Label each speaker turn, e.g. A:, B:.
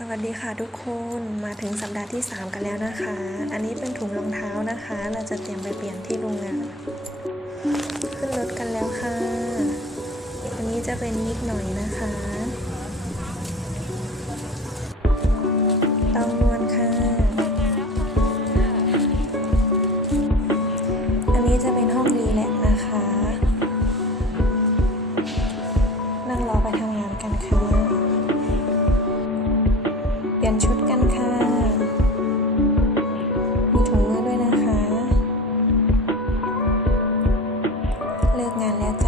A: สวัสดีค่ะทุกคนมาถึงสัปดาห์ที่ 3 กันแล้วนะคะ อันนี้เป็นถุงรองเท้านะคะ เราจะเตรียมไปเปลี่ยนที่โรงงาน ขึ้นรถกันแล้วค่ะ อันนี้จะเป็นนิดหน่อยนะคะเตานวลค่ะ อันนี้จะเป็นห้องรีแลกนะคะ นั่งรอไปทำงานกันค่ะ เนชุดกันค่ะ มีถุงมือด้วยนะคะ เลิกงานแล้วจ้ะ